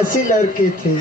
ऐसी लड़की थी।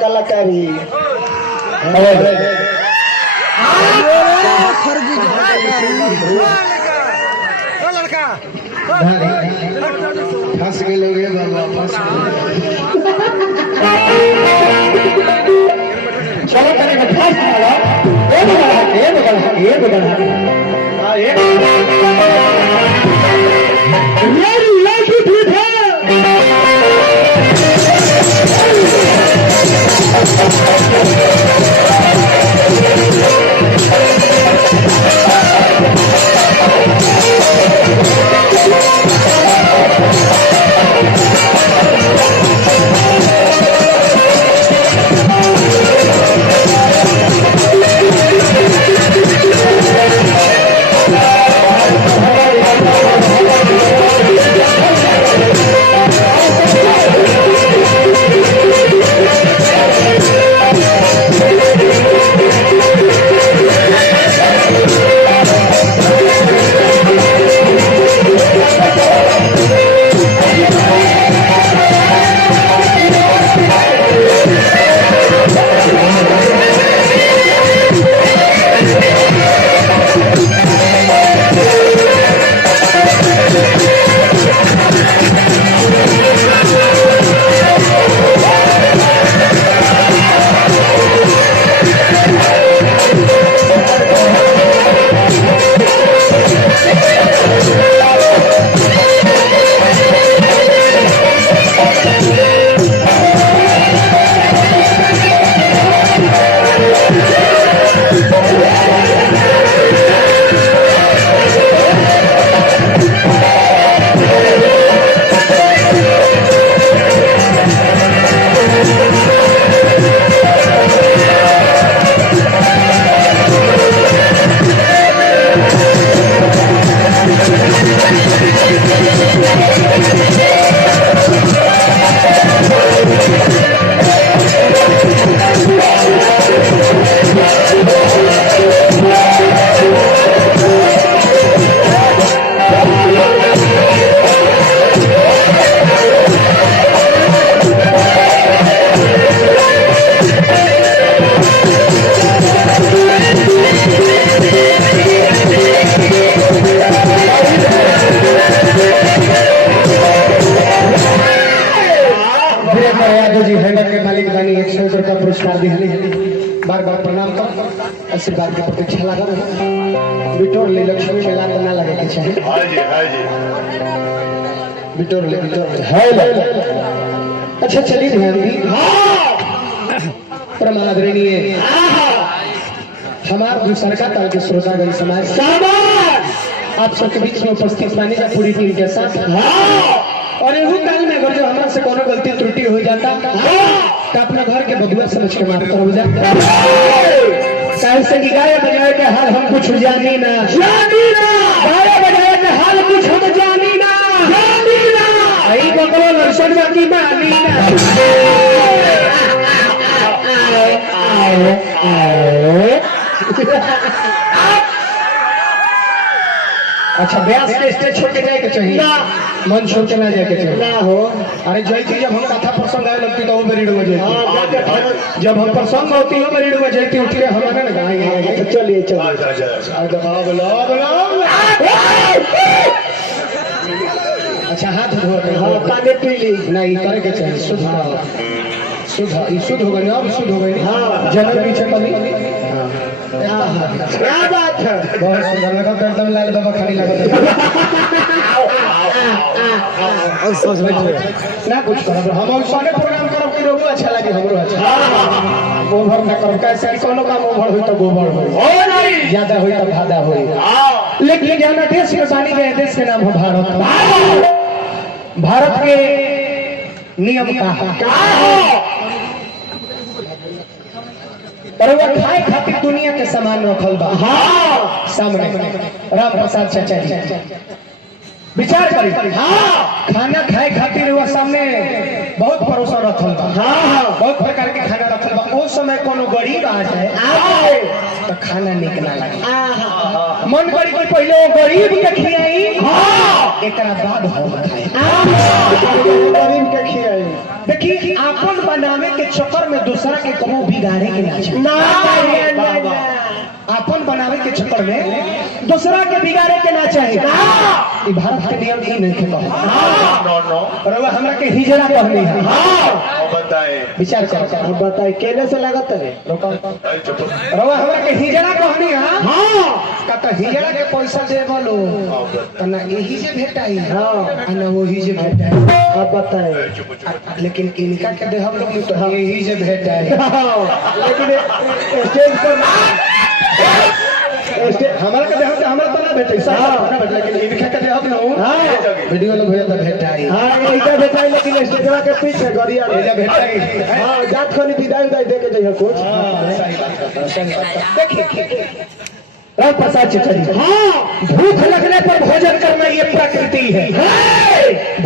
कलाकारी लड़का फंस गए लोग बाबा फंस चलो करेंगे फंस ये दिहली बार बार प्रणाम कर आशीर्वाद के प्रतीक्षा लगा बिटोर ले लक्ष्मी मेला तो ना लगे के चाहिए हाँ जी बिटोर ले है अच्छा चलिए ध्यान दी परमादरणीय हमारे दूसरा का ताल के श्रोतागण समाज आप सबके बीच में उपस्थित मानी जा पूरी टीम के साथ और एहू काल में अगर जो हमरा से कोनो गलती त्रुटि हो जाता तो अपना घर के बबुआ समझ के माफ कर जाता काहे से कि गाय बजाए के हाल हम कुछ जानी ना गाय बजाए के हाल कुछ हम जानी ना आई बकरो लक्षण बाकी मानी ना अच्छा ब्यास के स्टेज छोड़ के जाए के चाहिए मन छोड़ के ना जाए के चाहिए ना हो अरे जय की जब हम कथा प्रसंग आए लगती तो वो मेरी डूब जाती जब हम प्रसंग होती हो मेरी डूब जाती उठ के हमारे ना गाएंगे तो चलिए अच्छा हाथ धो पानी पी ली नहीं करे के चाहिए शुद्ध शुद्ध हो गई अब शुद्ध हो गई जल पीछे कमी क्या बात है बहुत सुंदर लगा एकदम लाल बाबा खाली लगा ना कुछ करब हम सारे प्रोग्राम करब कि रोबो अच्छा लगे हमरो अच्छा ओवर ना करब कैसे कोनो काम ओवर होई तो गोबर होई हो नहीं ज्यादा होई तो भादा होई लेकिन जाना देश के बानी गए देश के नाम है भारत के नियम का और वो खाए खातिर दुनिया के सामान रखल बा सामने राम प्रसाद चाचा जी विचार करी खाना खाए खातिर वो सामने बहुत परोसन रखल बा बहुत प्रकार के खाना रखल बा उस समय कोनो गरीब आ जाए तो खाना निक ना लगे मन करी कि पहले वो गरीब के खियाई एकरा बाद हम खाए गरीब के खियाई देखिए आपन बनावे के चक्कर में दूसरा के कबो बिगाड़े के ना चाहिए आपन बनावे के चक्कर में दूसरा के बिगाड़े के ना चाहिए भारत के नियम ही नहीं खेला और हमरा के हिजरा कहनी है विचार कर बताए केने से लागत है रवा हमरा के हिजरा कहनी है कत हिजरा के पैसा दे बोलो तना यही से भेटाई ना वही से भेटाई अब बताए लेकिन इनका के दे हम लोग तो यही से भेटाई लेकिन स्टेज पर हमारा का देह हमारा तो ना भेटे ना भेटे लेकिन इनका का देह ना वीडियो लोग होया तो भेटाई इनका भेटाई लेकिन स्टेजवा के पीछे गरिया इनका भेटाई जात खनी विदाई दे के जइहा कुछ देखिए राम प्रसाद चाचा जी भूख लगने पर भोजन करना ये प्रकृति है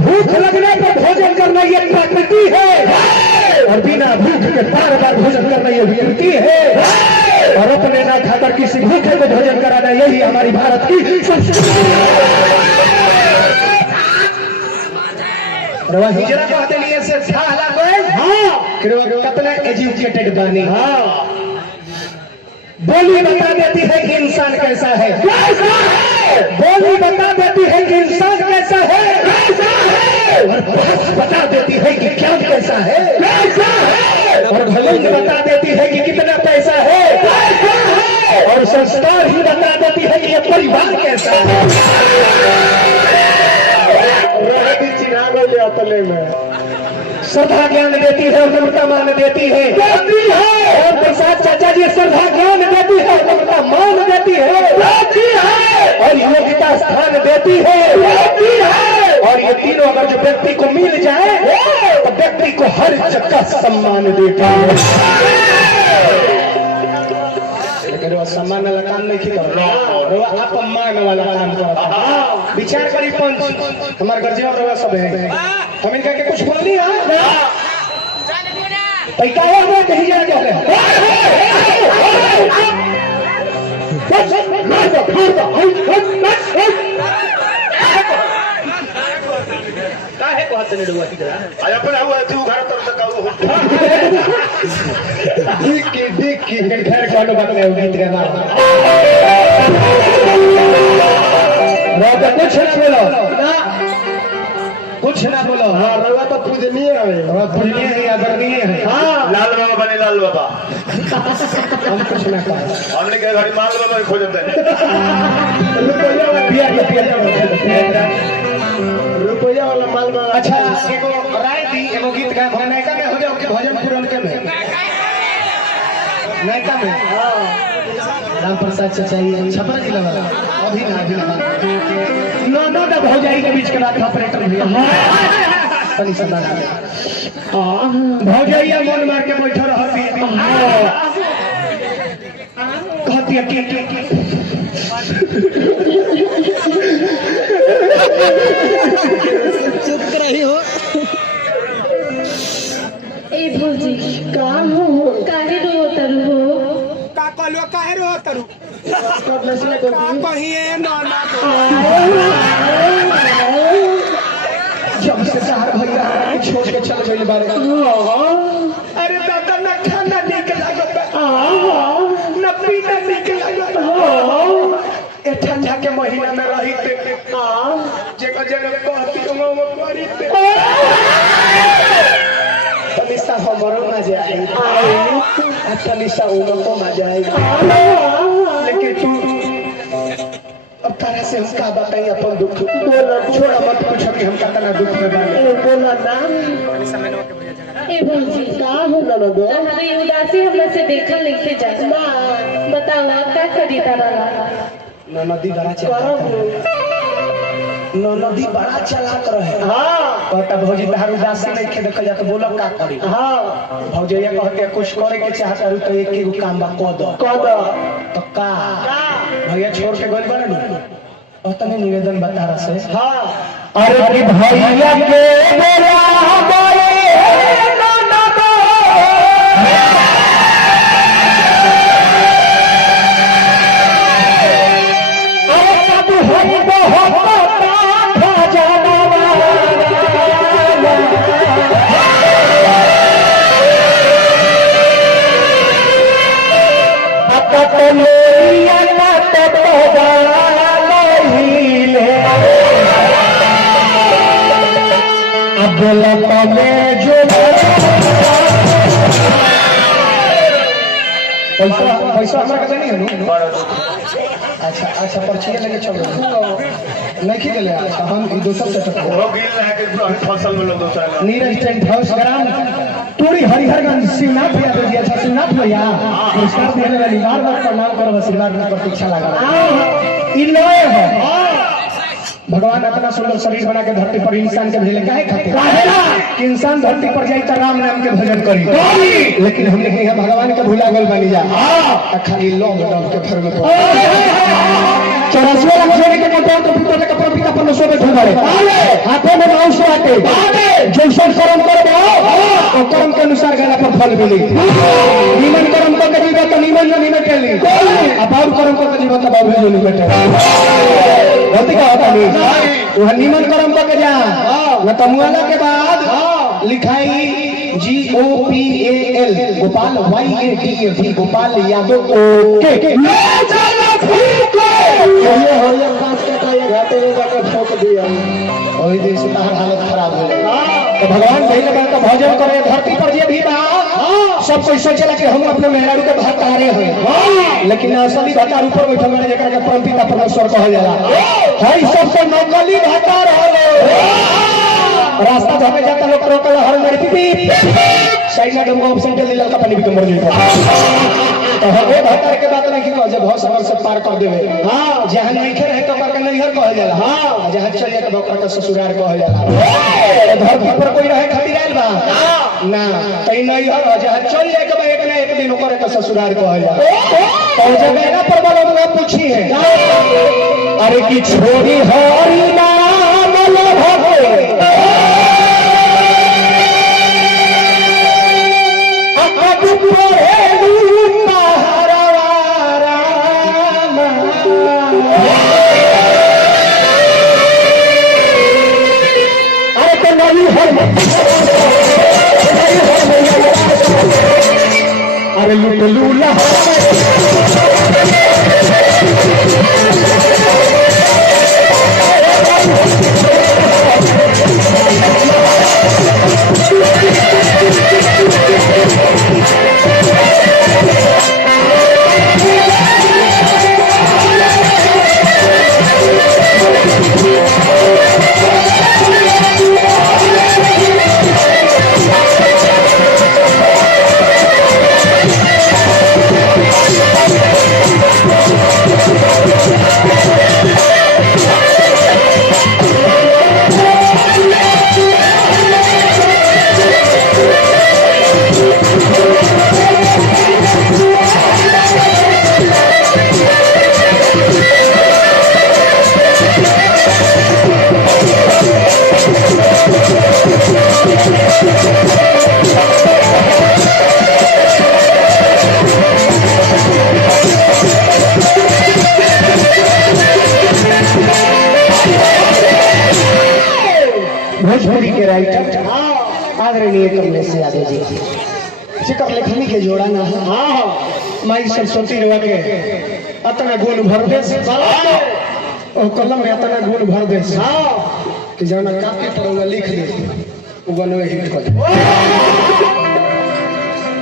भूख लगने पर भोजन करना ये प्रकृति है और बिना भूख के बार बार भोजन करना ये विकृति है और अपने ना खाकर किसी भूखे को भोजन कराना यही हमारी भारत की संस्कृति हिजरा कहते लिए से कितना एजुकेटेड बानी बोली बता देती है कि इंसान कैसा है बोली बता देती है कि इंसान कैसा है और बता देती है कि क्या कैसा है और घमंड बता देती है कि कितना पैसा है और संस्कार ही बता देती है कि ये परिवार कैसा है श्रद्धा ज्ञान देती है और नम्रता मान देती है और प्रसाद चाचा जी श्रद्धा ज्ञान देती है नम्रता मान देती है और योग्यता स्थान देती है और ये तीनों अगर जो व्यक्ति को मिल जाए तो व्यक्ति को हर जगह सम्मान देती है लेकिन वो सम्मान वाला काम नहीं कर अपमान वाला काम करता विचार करी पंच हमारे गर्जिया और सब है हम इनका के कुछ बोल नहीं है पैसा है कहीं जा रहे कुछ कुछ ना बोलो। हाँ रवा तो पूजनीय है। रवा पूजनीय है, आदरणीय है। हाँ लाल बाबा बने लाल बाबा। हम कुछ ना कहा। हमने क्या घड़ी माल बाबा खोज देते रुपया वाला माल बाबा। अच्छा एगो राय दी, एगो गीत गा नायका में हो जाओ कि भजन पूरन के में? नायका में राम प्रसाद चचाई छपरा जिला वाला अभी ना नो ना भौजाई के बीच के बात ऑपरेटर भैया तनी सदा भौजाइया मन मार के बैठा रहती कहती है चुप रही हो। ए भौजी का हो काहे रोतल हो? का कहलो काहे रो तरु? का कहिए नाना जब से शहर भैया छोड़ के चल गई बारे। अरे दादा न खाना निक लागत न पीना निक लागत ए ठंडा के महीना में रही थे जगह जगह कहती हम करी थे तनिसा हमरो मजा आई आ तनिसा उनको मजा आई। लेकिन तू अब तरह से हम का बताई अपन दुख छोड़ा मत पूछो कि हम कितना दुख में बानी। बोला ना ए भौजी का हो ननदो? हमारी उदासी हमरा से देखल नहीं जाता। बताओ का करी तारा? नदी बड़ा चलाक नदी बड़ा चलाक रहे। हाँ कहता भौजी तहार उदासी नहीं खे देखल जाता बोला का करी। हाँ भौजैया कहते कुछ करे के चाहता रही तो एक एगो काम बा कह दो तो का भैया छोड़ के गइल बने नु तने निवेदन बता रहा से। हाँ अरे कि भैया के मेरा हमारे नाना दो अरे कब होई तो होता जाना आता तो मेरी ना तो पैसा हमरा के नहीं है। अच्छा अच्छा पर्चिया लेके चलो नहीं की ले हम ई दोसर से टक वो गिल रहा है कि फसल में लोग दूसरा नीरज टेंट हाउस ग्राम टूरी हरिहरगंज शिवनाथ यादव जी। अच्छा शिवनाथ भैया पुरस्कार देने वाली बार प्रणाम करो आशीर्वाद में प्रतीक्षा लगा इन नए है। भगवान इतना सुंदर शरीर बना के धरती पर इंसान के भेजे काहे खातिर कि इंसान धरती पर जाई त राम नाम के भजन करी। लेकिन हमने यहाँ भगवान के भुला गल बनी जा खाली लॉकडाउन के फर में 84 लाख सोने के कंट्रोल तो पिता के कपड़ा पिता पर सोने धुमारे हाथों में माउस आते जैसे कर्म करबो और कर्म के अनुसार गला पर फल मिली। निमन कर्म को जीवा तो निमन न निमन के ली अब और कर्म को जीवा तो बाबू जो नहीं बैठे गलती का होता नहीं वह निमन कर्म को जा न तमुआला के बाद लिखाई GOPAL गोपाल YADAV गोपाल यादव ओके ये पांच का ये घाटे में जाकर ठोक दिया। वही दिन से तार हालत खराब हो गई। तो भगवान कहीं लगा तो भोजन करे धरती पर ये भी बा सब कोई सोचेला कि हम अपने मेहरारू के भतारे हैं लेकिन असली भतार ऊपर बैठल बने जेकरा के परमपिता परमेश्वर कहल जाला हई सबसे नकली भतार रास्ता धमे जाता लोग रोकल हर मेरे पीपी साइड में डंगो ऑप्शन के लिए का पानी भी कम मर जाता तो हवे भतार के बात नहीं कि जब बहुत समर से पार कर देवे। हां जहां नहीं रहे तो कर नहीं घर कहल जाला। हां जहां चल जाए तो ओकरा के ससुराल कहल जाला। धरती पर कोई रहे खातिर आइल बा ना तई नहीं हर जहां चल जाए के एक ना एक दिन ओकरा के ससुराल कहल जाला। तो जगह ना पर बोलो मैं पूछी है अरे की छोरी हरी नाम लो भगे अरे लूला भोजपुरी के राइटर आदरणीय कमलेश यादव जी जिकर लेखनी के जोड़ा ना है माई सरस्वती रवा के अतना गुण भर दे और कलम में अतना गुण भर दे कि जौन कापी पर उन्हें लिख दे वो बनवे हिट कर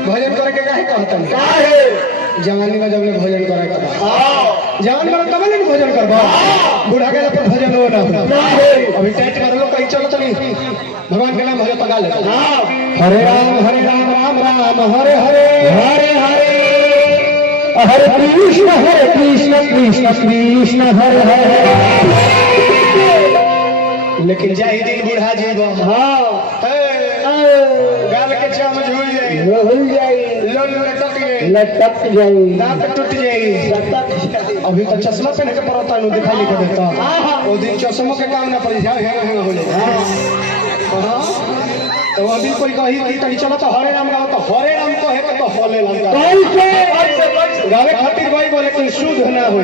भजन करे के काहे कहता नहीं जवानी में जब भजन करे के जवान में तब नहीं भजन करबा बूढ़ा के पर भजन हो ना अभी टाइट कर लो कहीं चलो चली भगवान के नाम भजन पगा ले हरे राम राम राम हरे हरे हरे हरे हरे कृष्ण कृष्ण कृष्ण हरे हरे। लेकिन जाहि दिन बूढ़ा जीव गाल के चाम झूल जाई लटक जाई दांत टूट जाई। अभी तो चश्मा पहन के पड़ता है दिखाई नहीं देता वो दिन चश्मों के काम ना पड़ जाए हो तो अभी कोई कही नहीं तनी चलो तो हरे राम गाओ तो हरे राम को है तो होले राम गावे खातिर कोई बोले कोई शुद्ध ना हो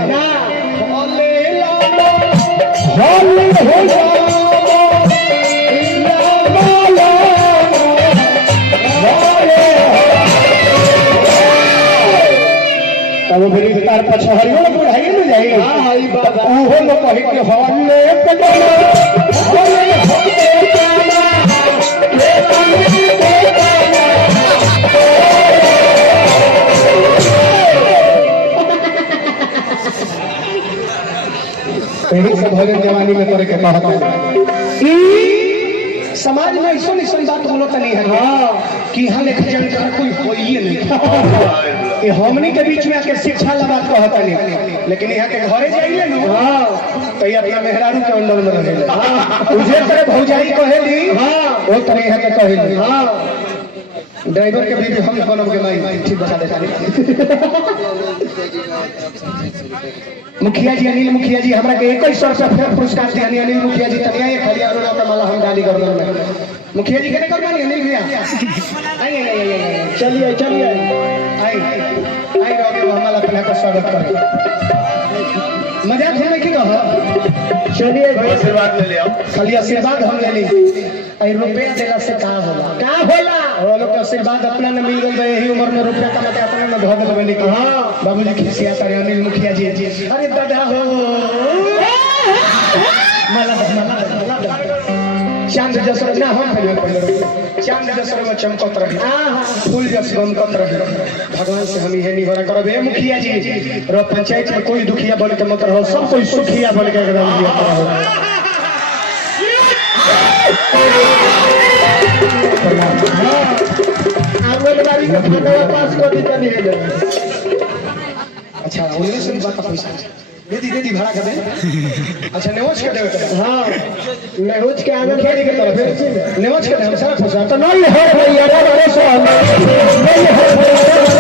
होले राम होले तब मेरी तार पछहरियो ना बुढ़ाई में जाई हां हां ई बात ओहो लोग कहि के होले पहले से भजन जवानी में करे के कहता समाज में ऐसा नहीं बात बोलत नहीं है कि यहाँ लेखा जानकार कोई होइए नहीं ये हमनी के बीच में आके शिक्षा लगा कहता नहीं लेकिन यहाँ के घरे जाइए ना तो ये अपना मेहरारू के अंदर में रहे उसे तरह भौजाई कहेली वो तरह यहाँ के कहेली ड्राइवर के बीबी हम बनम के भाई ठीक बता देता मुखिया जी अनिल मुखिया जी हमरा के 21 रुपया फेर पुरस्कार दिया अनिल मुखिया जी तनिया ये खाली अरुणा का माला हम डाली गर्दन में मुखिया जी कने करबानी अनिल भैया आइए चलिए चलिए आई रोके हमारा अपना का स्वागत करें मजाक में की कहो चलिए आशीर्वाद ले ले खाली आशीर्वाद हम ले ली आई रुपया देला से का होला और लोग आशीर्वाद अपना न मिल गई यही उम्र में रुपया कमाते अपना न धो देबे लेकिन हां बाबूजी खिसिया तारे अनिल मुखिया जी अरे दादा हो मला चांद जसर ना हम पहले चांद जसर में चमकत रहे फूल जस गमकत रहे भगवान से हम यही निहोरा करब हे मुखिया जी रो पंचायत में कोई दुखिया बन के मत रहो सब कोई सुखिया बन के एकदम दिया रहो आंगनबाड़ी का खाना पास कर दी तनी है अच्छा उन्हें से बात पैसा दे भाड़ा का दे अच्छा नेवज के दे हां नेवज के आंगनबाड़ी के तरफ नेवज के हम सारा फंसा तो नहीं है भैया रे सो नहीं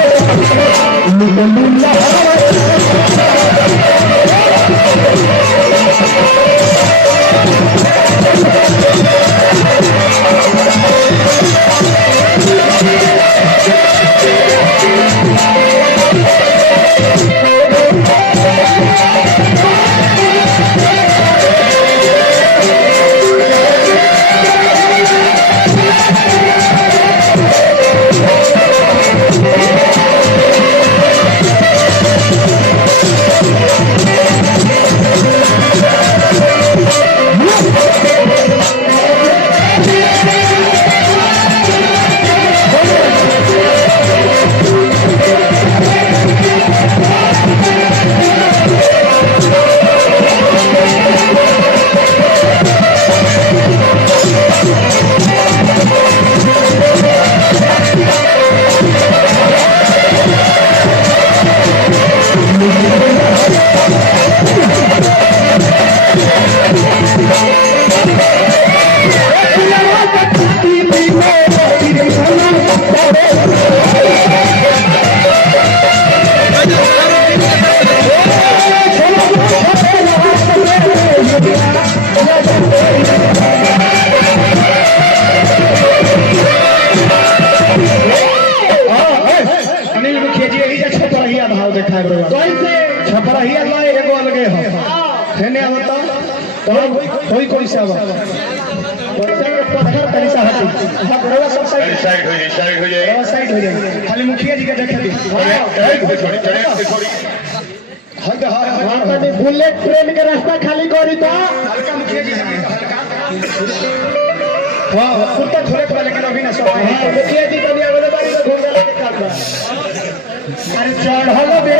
अनिल मुखिया जी यही छपरहिया भाव देखा छपरहिया ना एगो अलगे हो हेने आवता तो कोई सावा पत्थर तरी सा हटी बड़वा सब साइड हो जाए बड़वा साइड हो जाए खाली मुखिया जी का देखे दी हद हां बुलेट ट्रेन के रास्ता खाली करी तो हल्का मुखिया जी हल्का हां कुत्ता थोड़े पर लेकिन अभी ना सब मुखिया जी तो नहीं अगले बारी में घूम के काम बा अरे चढ़ हलो बे